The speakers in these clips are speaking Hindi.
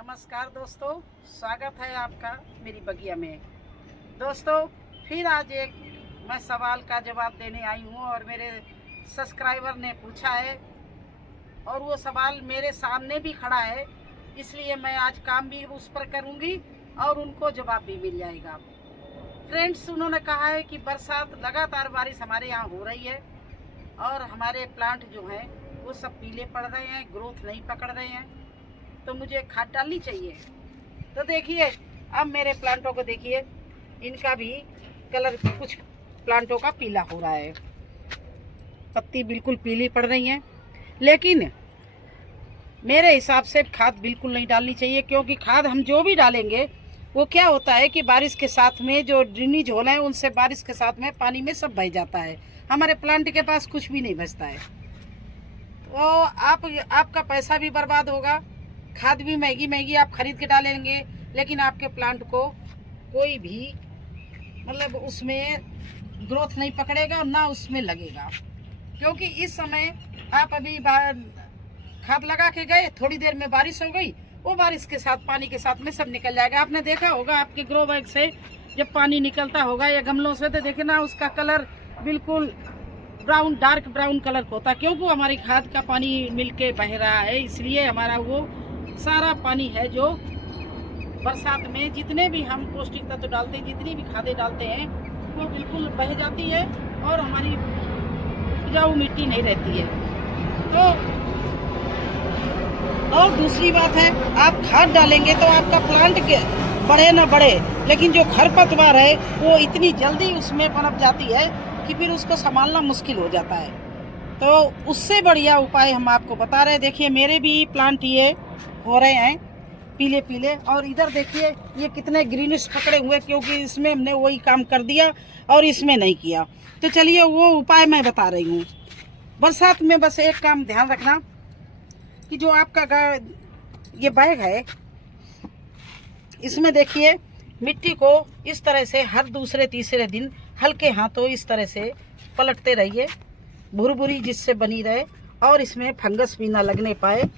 नमस्कार दोस्तों, स्वागत है आपका मेरी बगिया में। दोस्तों, फिर आज एक मैं सवाल का जवाब देने आई हूँ और मेरे सब्सक्राइबर ने पूछा है और वो सवाल मेरे सामने भी खड़ा है, इसलिए मैं आज काम भी उस पर करूँगी और उनको जवाब भी मिल जाएगा। फ्रेंड्स, उन्होंने कहा है कि बरसात लगातार बारिश हमारे यहाँ हो रही है और हमारे प्लांट जो हैं वो सब पीले पड़ रहे हैं, ग्रोथ नहीं पकड़ रहे हैं, तो मुझे खाद डालनी चाहिए। तो देखिए, अब मेरे प्लांटों को देखिए, इनका भी कलर कुछ प्लांटों का पीला हो रहा है, पत्ती बिल्कुल पीली पड़ रही हैं। लेकिन मेरे हिसाब से खाद बिल्कुल नहीं डालनी चाहिए, क्योंकि खाद हम जो भी डालेंगे वो क्या होता है कि बारिश के साथ में जो ड्रेनेज होल है उनसे बारिश के साथ में पानी में सब बह जाता है, हमारे प्लांट के पास कुछ भी नहीं बचता है। तो आपका पैसा भी बर्बाद होगा, खाद भी महंगी आप खरीद के डालेंगे, लेकिन आपके प्लांट को कोई भी मतलब उसमें ग्रोथ नहीं पकड़ेगा, ना उसमें लगेगा। क्योंकि इस समय आप अभी खाद लगा के गए, थोड़ी देर में बारिश हो गई, वो बारिश के साथ पानी के साथ में सब निकल जाएगा। आपने देखा होगा आपके ग्रो बैग से जब पानी निकलता होगा या गमलों से, तो देखे ना उसका कलर बिल्कुल ब्राउन, डार्क ब्राउन कलर होता है, क्योंकि हमारी खाद का पानी मिलके बह रहा है। इसलिए हमारा वो सारा पानी है जो बरसात में जितने भी हम पौष्टिक तत्व डालते हैं, जितनी भी खादें डालते हैं, वो बिल्कुल बह जाती है और हमारी उपजाऊ मिट्टी नहीं रहती है। तो और दूसरी बात है, आप खाद डालेंगे तो आपका प्लांट बढ़े ना बढ़े, लेकिन जो खरपतवार है वो इतनी जल्दी उसमें पनप जाती है कि फिर उसको संभालना मुश्किल हो जाता है। तो उससे बढ़िया उपाय हम आपको बता रहे हैं। देखिए, मेरे भी प्लांट ये हो रहे हैं पीले पीले, और इधर देखिए ये कितने ग्रीनिश पकड़े हुए, क्योंकि इसमें हमने वही काम कर दिया और इसमें नहीं किया। तो चलिए वो उपाय मैं बता रही हूँ। बरसात में बस एक काम ध्यान रखना कि जो आपका ये बैग है, इसमें देखिए मिट्टी को इस तरह से हर दूसरे तीसरे दिन हल्के हाथों इस तरह से पलटते रहिए, भुरभुरी जिससे बनी रहे और इसमें फंगस भी ना लगने पाए।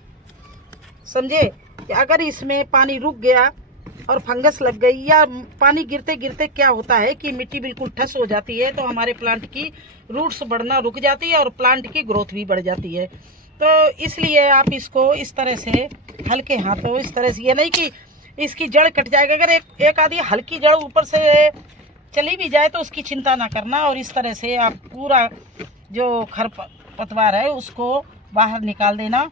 समझे कि अगर इसमें पानी रुक गया और फंगस लग गई, या पानी गिरते गिरते क्या होता है कि मिट्टी बिल्कुल ठस हो जाती है, तो हमारे प्लांट की रूट्स बढ़ना रुक जाती है और प्लांट की ग्रोथ भी बढ़ जाती है। तो इसलिए आप इसको इस तरह से हल्के हाथों इस तरह से, ये नहीं कि इसकी जड़ कट जाएगा, अगर एक आधी हल्की जड़ ऊपर से चली भी जाए तो उसकी चिंता ना करना, और इस तरह से आप पूरा जो खरपतवार है उसको बाहर निकाल देना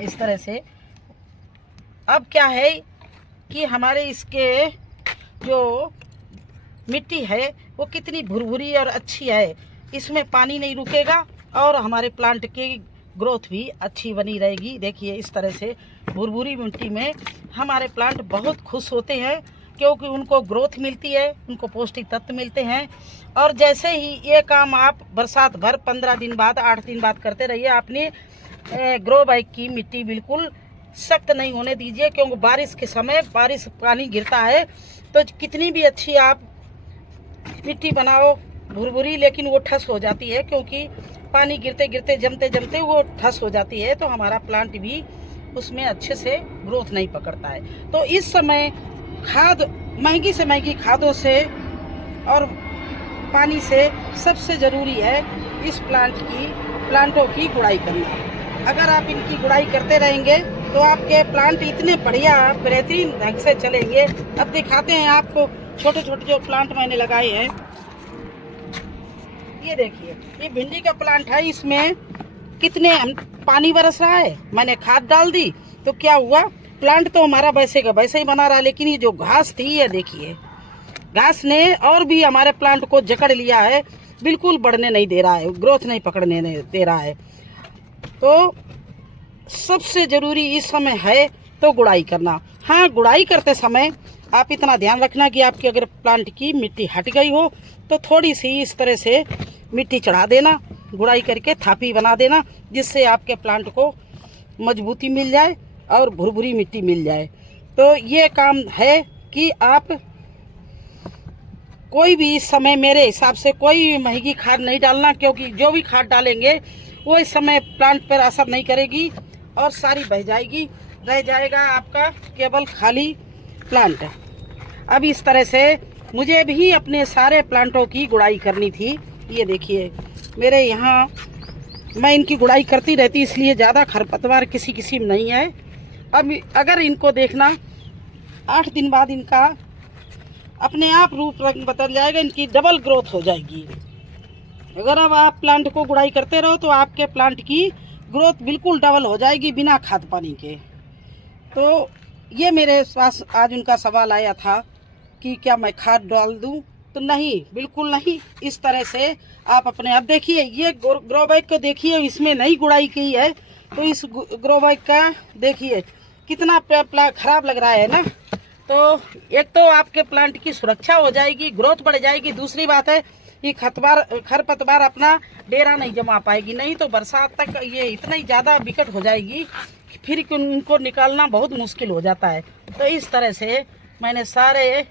इस तरह से। अब क्या है कि हमारे इसके जो मिट्टी है वो कितनी भुरभुरी और अच्छी है, इसमें पानी नहीं रुकेगा और हमारे प्लांट की ग्रोथ भी अच्छी बनी रहेगी। देखिए, इस तरह से भुरभुरी मिट्टी में हमारे प्लांट बहुत खुश होते हैं, क्योंकि उनको ग्रोथ मिलती है, उनको पौष्टिक तत्व मिलते हैं। और जैसे ही ये काम आप बरसात भर 15 दिन बाद 8 दिन बाद करते रहिए, अपनी ग्रो बैग की मिट्टी बिल्कुल सख्त नहीं होने दीजिए, क्योंकि बारिश के समय बारिश पानी गिरता है तो कितनी भी अच्छी आप मिट्टी बनाओ भुरभुरी, लेकिन वो ठस हो जाती है, क्योंकि पानी गिरते गिरते जमते जमते वो ठस हो जाती है, तो हमारा प्लांट भी उसमें अच्छे से ग्रोथ नहीं पकड़ता है। तो इस समय खाद, महंगी से महंगी खादों से और पानी से सबसे ज़रूरी है इस प्लांटों की गुड़ाई करना। अगर आप इनकी गुड़ाई करते रहेंगे तो आपके प्लांट इतने बढ़िया बेहतरीन ढंग से चलेंगे। अब दिखाते हैं आपको छोटे छोटे जो प्लांट मैंने लगाए हैं। ये देखिए, ये भिंडी का प्लांट है, इसमें कितने पानी बरस रहा है, मैंने खाद डाल दी तो क्या हुआ, प्लांट तो हमारा वैसे का वैसे ही बना रहा है, लेकिन ये जो घास थी, ये देखिए घास ने और भी हमारे प्लांट को जकड़ लिया है, बिल्कुल बढ़ने नहीं दे रहा है, ग्रोथ नहीं पकड़ने दे रहा है। तो सबसे ज़रूरी इस समय है तो गुड़ाई करना। हाँ, गुड़ाई करते समय आप इतना ध्यान रखना कि आपकी अगर प्लांट की मिट्टी हट गई हो तो थोड़ी सी इस तरह से मिट्टी चढ़ा देना, गुड़ाई करके थापी बना देना, जिससे आपके प्लांट को मजबूती मिल जाए और भुरभुरी मिट्टी मिल जाए। तो ये काम है कि आप कोई भी इस समय मेरे हिसाब से कोई महंगी खाद नहीं डालना, क्योंकि जो भी खाद डालेंगे वो इस समय प्लांट पर असर नहीं करेगी और सारी बह जाएगी रह जाएगा आपका केवल खाली प्लांट। अब इस तरह से मुझे भी अपने सारे प्लांटों की गुड़ाई करनी थी। ये देखिए मेरे यहाँ मैं इनकी गुड़ाई करती रहती, इसलिए ज़्यादा खरपतवार किसी किसी में नहीं है। अब अगर इनको देखना 8 दिन बाद इनका अपने आप रूप रंग बदल जाएगा, इनकी डबल ग्रोथ हो जाएगी। अगर अब आप प्लांट को गुड़ाई करते रहो तो आपके प्लांट की ग्रोथ बिल्कुल डबल हो जाएगी बिना खाद पानी के। तो ये मेरे पास आज उनका सवाल आया था कि क्या मैं खाद डाल दूं, तो नहीं, बिल्कुल नहीं। इस तरह से आप अपने आप देखिए, ये ग्रो बैग को देखिए, इसमें नई गुड़ाई की है, तो इस ग्रो बैग का देखिए कितना खराब लग रहा है ना। तो एक तो आपके प्लांट की सुरक्षा हो जाएगी, ग्रोथ बढ़ जाएगी। दूसरी बात है कि खरपतवार अपना डेरा नहीं जमा पाएगी, नहीं तो बरसात तक ये इतना ही ज़्यादा विकट हो जाएगी फिर उनको निकालना बहुत मुश्किल हो जाता है। तो इस तरह से मैंने सारे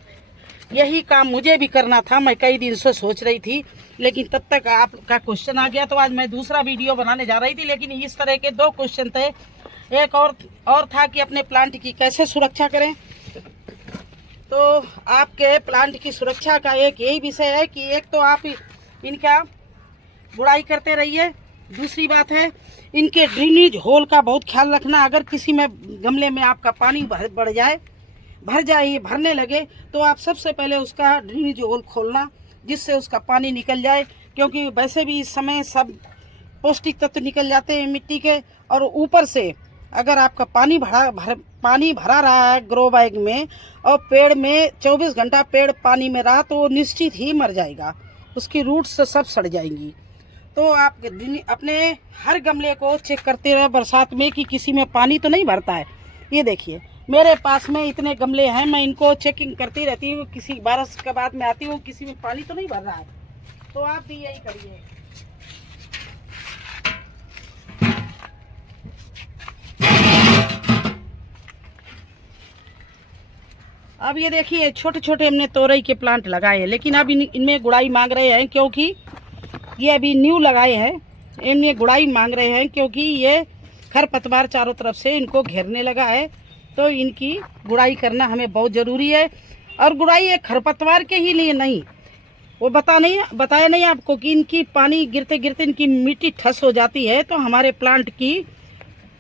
यही काम मुझे भी करना था, मैं कई दिन से सोच रही थी, लेकिन तब तक आपका क्वेश्चन आ गया तो आज मैं दूसरा वीडियो बनाने जा रही थी। लेकिन इस तरह के 2 क्वेश्चन थे। एक और था कि अपने प्लांट की कैसे सुरक्षा करें। तो आपके प्लांट की सुरक्षा का एक यही विषय है कि एक तो आप इनका गुड़ाई करते रहिए। दूसरी बात है इनके ड्रेनेज होल का बहुत ख्याल रखना। अगर किसी में गमले में आपका पानी भरने लगे तो आप सबसे पहले उसका ड्रेनेज होल खोलना, जिससे उसका पानी निकल जाए, क्योंकि वैसे भी इस समय सब पौष्टिक तत्व निकल जाते हैं मिट्टी के। और ऊपर से अगर आपका पानी भरा रहा है ग्रो बैग में और पेड़ में 24 घंटा पेड़ पानी में रहा, तो वो निश्चित ही मर जाएगा, उसकी रूट्स सब सड़ जाएंगी। तो आप अपने हर गमले को चेक करते रहे बरसात में कि किसी में पानी तो नहीं भरता है। ये देखिए मेरे पास में इतने गमले हैं, मैं इनको चेकिंग करती रहती हूँ, किसी बारिश के बाद में आती हूँ किसी में पानी तो नहीं भर रहा है। तो आप भी यही करिए। अब ये देखिए छोटे छोटे हमने तोरई के प्लांट लगाए हैं, लेकिन अब इनमें गुड़ाई मांग रहे हैं, क्योंकि ये अभी न्यू लगाए हैं। इनमें गुड़ाई मांग रहे हैं क्योंकि ये खरपतवार चारों तरफ से इनको घेरने लगा है। तो इनकी गुड़ाई करना हमें बहुत ज़रूरी है। और गुड़ाई एक खरपतवार के ही लिए नहीं, वो बताया नहीं आपको कि इनकी पानी गिरते गिरते इनकी मिट्टी ठस हो जाती है, तो हमारे प्लांट की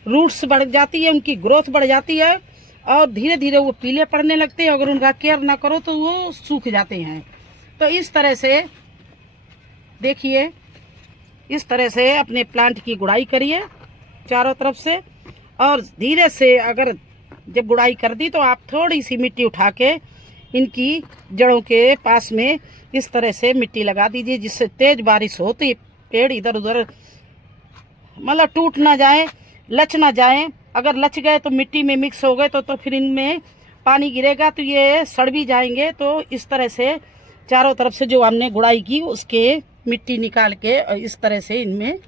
रूट्स बढ़ जाती है, उनकी ग्रोथ बढ़ जाती है और धीरे धीरे वो पीले पड़ने लगते हैं। अगर उनका केयर ना करो तो वो सूख जाते हैं। तो इस तरह से देखिए, इस तरह से अपने प्लांट की गुड़ाई करिए चारों तरफ से। और धीरे से अगर जब गुड़ाई कर दी तो आप थोड़ी सी मिट्टी उठा के इनकी जड़ों के पास में इस तरह से मिट्टी लगा दीजिए, जिससे तेज बारिश हो तो ये पेड़ इधर उधर मतलब टूट ना जाए, लच ना जाए। अगर लच गए तो मिट्टी में मिक्स हो गए तो फिर इनमें पानी गिरेगा तो ये सड़ भी जाएंगे। तो इस तरह से चारों तरफ से जो हमने गुड़ाई की उसके मिट्टी निकाल के इस तरह से इनमें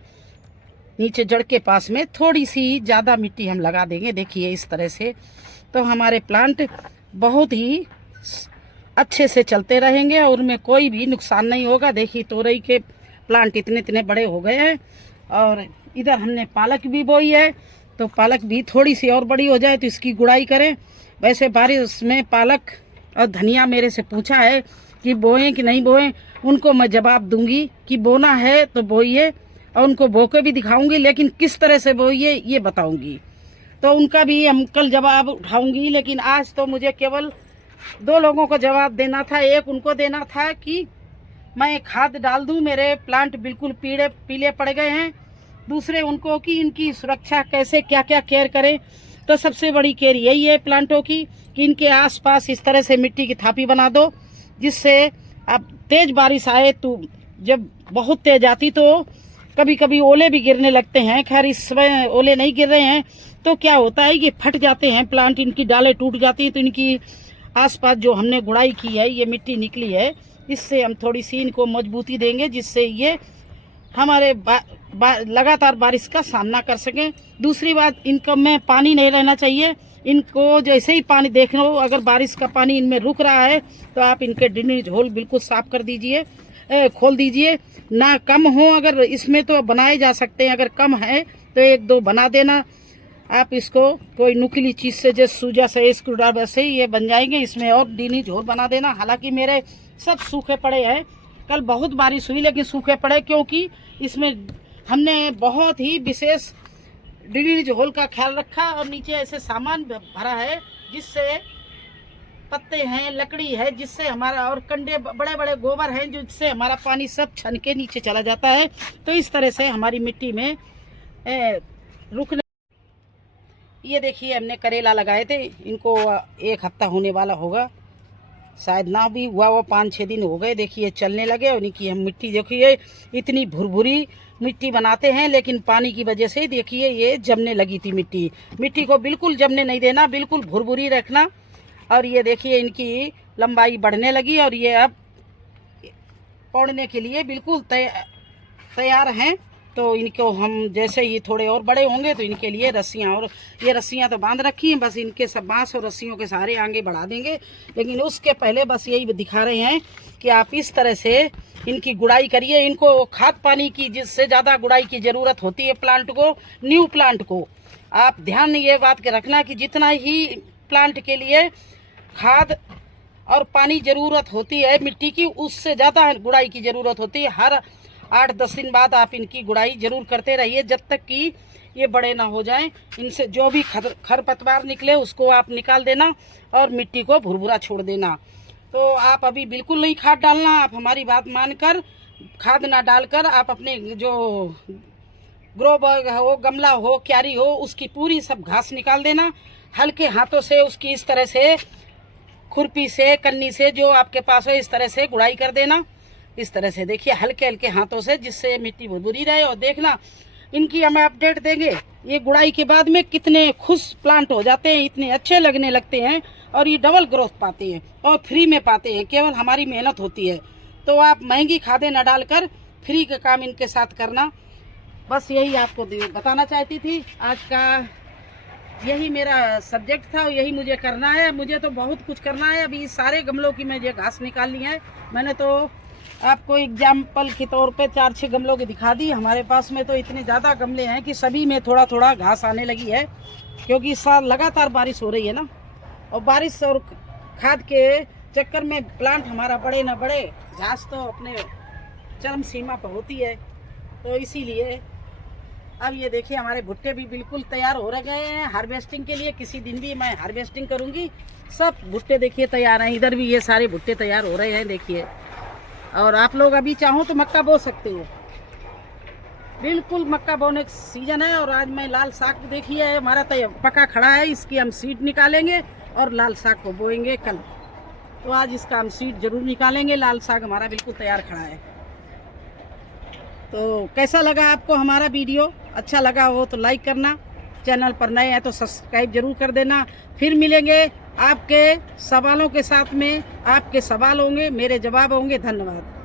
नीचे जड़ के पास में थोड़ी सी ज़्यादा मिट्टी हम लगा देंगे। देखिए इस तरह से, तो हमारे प्लांट बहुत ही अच्छे से चलते रहेंगे और उनमें कोई भी नुकसान नहीं होगा। देखिए तोरई के प्लांट इतने इतने बड़े हो गए हैं। और इधर हमने पालक भी बोई है, तो पालक भी थोड़ी सी और बड़ी हो जाए तो इसकी गुड़ाई करें। वैसे बारिश में पालक और धनिया मेरे से पूछा है कि बोएं कि नहीं बोएं, उनको मैं जवाब दूंगी कि बोना है तो बोइए, और उनको बो के भी दिखाऊंगी, लेकिन किस तरह से बोइए ये बताऊंगी। तो उनका भी हम कल जवाब उठाऊंगी। लेकिन आज तो मुझे केवल 2 लोगों को जवाब देना था। एक उनको देना था कि मैं खाद डाल दूं, मेरे प्लांट बिल्कुल पीले पड़ गए हैं। दूसरे उनको कि इनकी सुरक्षा कैसे क्या क्या केयर करें। तो सबसे बड़ी केयर यही है प्लांटों की कि इनके आसपास इस तरह से मिट्टी की थापी बना दो, जिससे अब तेज बारिश आए तो जब बहुत तेज आती तो कभी कभी ओले भी गिरने लगते हैं। खैर इस समय ओले नहीं गिर रहे हैं, तो क्या होता है कि फट जाते हैं प्लांट, इनकी डालें टूट जाती हैं। तो इनकी आसपास जो हमने गुड़ाई की है, ये मिट्टी निकली है, इससे हम थोड़ी सी इनको मजबूती देंगे, जिससे ये हमारे लगातार बारिश का सामना कर सकें। दूसरी बात, इनको में पानी नहीं रहना चाहिए। इनको जैसे ही पानी देख लो, अगर बारिश का पानी इनमें रुक रहा है तो आप इनके ड्रेनेज होल बिल्कुल साफ कर दीजिए, खोल दीजिए। ना कम हो, अगर इसमें तो बनाए जा सकते हैं, अगर कम है तो 1-2 बना देना। आप इसको कोई नुकीली चीज़ से जैसे सूजा से स्क्रू ड्राइवर से ही ये बन जाएंगे। इसमें और डीनी झोर बना देना। हालांकि मेरे सब सूखे पड़े हैं, कल बहुत बारिश हुई लेकिन सूखे पड़े, क्योंकि इसमें हमने बहुत ही विशेष डीनी झोल का ख्याल रखा। और नीचे ऐसे सामान भरा है जिससे पत्ते हैं, लकड़ी है, जिससे हमारा, और कंडे बड़े बड़े गोबर हैं जिससे हमारा पानी सब छन के नीचे चला जाता है। तो इस तरह से हमारी मिट्टी में रुकने। ये देखिए हमने करेला लगाए थे, इनको 1 हफ्ता होने वाला होगा, शायद ना भी हुआ, वो 5-6 दिन हो गए। देखिए चलने लगे। और इनकी हम मिट्टी देखिए इतनी भुरभुरी मिट्टी बनाते हैं, लेकिन पानी की वजह से देखिए ये जमने लगी थी। मिट्टी को बिल्कुल जमने नहीं देना, बिल्कुल भुरभुरी रखना। और ये देखिए इनकी लंबाई बढ़ने लगी और ये अब पौड़ने के लिए बिल्कुल तैयार हैं। तो इनको हम जैसे ही थोड़े और बड़े होंगे तो इनके लिए रस्सियाँ, और ये रस्सियाँ तो बांध रखी हैं, बस इनके सब बांस और रस्सियों के सहारे आगे बढ़ा देंगे। लेकिन उसके पहले बस यही दिखा रहे हैं कि आप इस तरह से इनकी गुड़ाई करिए। इनको खाद पानी की जिससे ज़्यादा गुड़ाई की ज़रूरत होती है प्लांट को, न्यू प्लांट को। आप ध्यान ये बात के रखना कि जितना ही प्लांट के लिए खाद और पानी ज़रूरत होती है मिट्टी की, उससे ज़्यादा गुड़ाई की ज़रूरत होती है। हर 8-10 दिन बाद आप इनकी गुड़ाई ज़रूर करते रहिए, जब तक कि ये बड़े ना हो जाएं। इनसे जो भी खरपतवार निकले उसको आप निकाल देना और मिट्टी को भुरभुरा छोड़ देना। तो आप अभी बिल्कुल नहीं खाद डालना। आप हमारी बात मानकर खाद ना डालकर आप अपने जो ग्रो बैग हो, गमला हो, क्यारी हो, उसकी पूरी सब घास निकाल देना। हल्के हाथों से उसकी इस तरह से खुरपी से, कन्नी से, जो आपके पास है, इस तरह से गुड़ाई कर देना। इस तरह से देखिए हल्के हल्के हाथों से, जिससे मिट्टी भुरभुरी रहे। और देखना इनकी हमें अपडेट देंगे ये गुड़ाई के बाद में कितने खुश प्लांट हो जाते हैं, इतने अच्छे लगने लगते हैं। और ये डबल ग्रोथ पाते हैं और फ्री में पाते हैं, केवल हमारी मेहनत होती है। तो आप महंगी खादें न डालकर फ्री का काम इनके साथ करना। बस यही आपको बताना चाहती थी। आज का यही मेरा सब्जेक्ट था और यही मुझे करना है। मुझे तो बहुत कुछ करना है। अभी सारे गमलों की मैं ये घास निकाल ली है। मैंने तो आपको एग्जाम्पल के तौर पे 4-6 गमलों की दिखा दी। हमारे पास में तो इतने ज़्यादा गमले हैं कि सभी में थोड़ा थोड़ा घास आने लगी है, क्योंकि इस साल लगातार बारिश हो रही है ना। और बारिश और खाद के चक्कर में प्लांट हमारा बढ़े ना बढ़े, घास तो अपने चरम सीमा पर होती है। तो इसीलिए अब ये देखिए हमारे भुट्टे भी बिल्कुल तैयार हो रह गए हैं हार्वेस्टिंग के लिए। किसी दिन भी मैं हार्वेस्टिंग करूँगी। सब भुट्टे देखिए तैयार हैं। इधर भी ये सारे भुट्टे तैयार हो रहे हैं देखिए। और आप लोग अभी चाहो तो मक्का बो सकते हो, बिल्कुल मक्का बोने का सीजन है। और आज मैं लाल साग देखिए हमारा पका खड़ा है, इसकी हम सीड निकालेंगे और लाल साग को बोएंगे कल। तो आज इसका हम सीड जरूर निकालेंगे। लाल साग हमारा बिल्कुल तैयार खड़ा है। तो कैसा लगा आपको हमारा वीडियो? अच्छा लगा हो तो लाइक करना, चैनल पर नए हैं तो सब्सक्राइब जरूर कर देना। फिर मिलेंगे आपके सवालों के साथ में। आपके सवाल होंगे, मेरे जवाब होंगे। धन्यवाद।